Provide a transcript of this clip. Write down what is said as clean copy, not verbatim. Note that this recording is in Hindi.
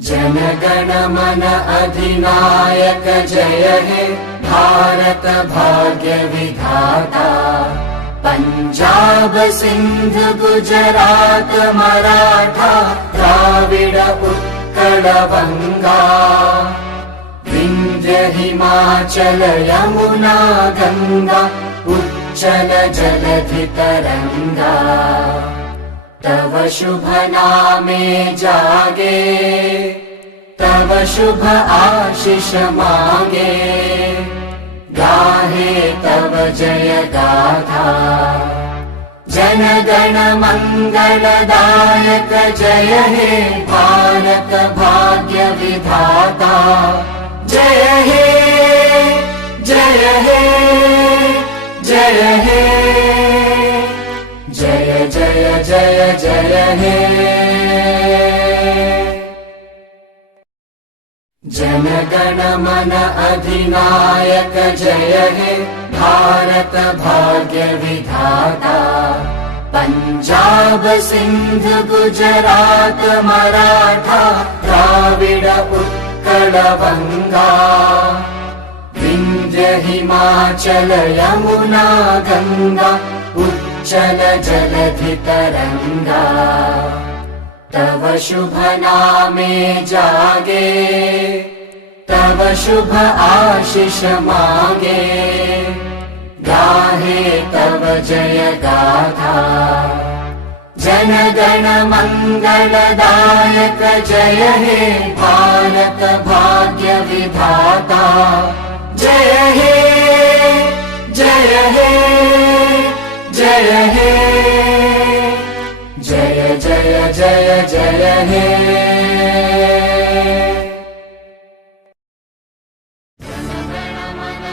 जन गण मन अधिनायक जय हे भारत भाग्य विधाता। पंजाब सिंध गुजरात मराठा द्राविड उत्कल बंगा। विंध्य हिमाचल यमुना गंगा उच्चल जलधि तरंगा। तव शुभ नामे जागे तव शुभ आशीष मांगे। गाहे तव जय गाथा जन गण मंगलदायक जय हे भारत भाग्य विधाता। जय हे जय हे जय हे जय जय जय जय हे। जन गण मन अधिनायक जय हे भारत भाग्य विधाता। पंजाब सिंध गुजरात मराठा द्राविड उत्कल बंगा। विंध्य हिमाचल यमुना गंगा उच्चल जलधि तरंगा। तव शुभ नामे जागे तव शुभ आशीष मांगे। गाहे तव जय गाथा जन गण मंगलदायक जय हे भारत भाग्य विधाता। जय हे जय हे जय हे जय जय जय जय हे। जन गण मन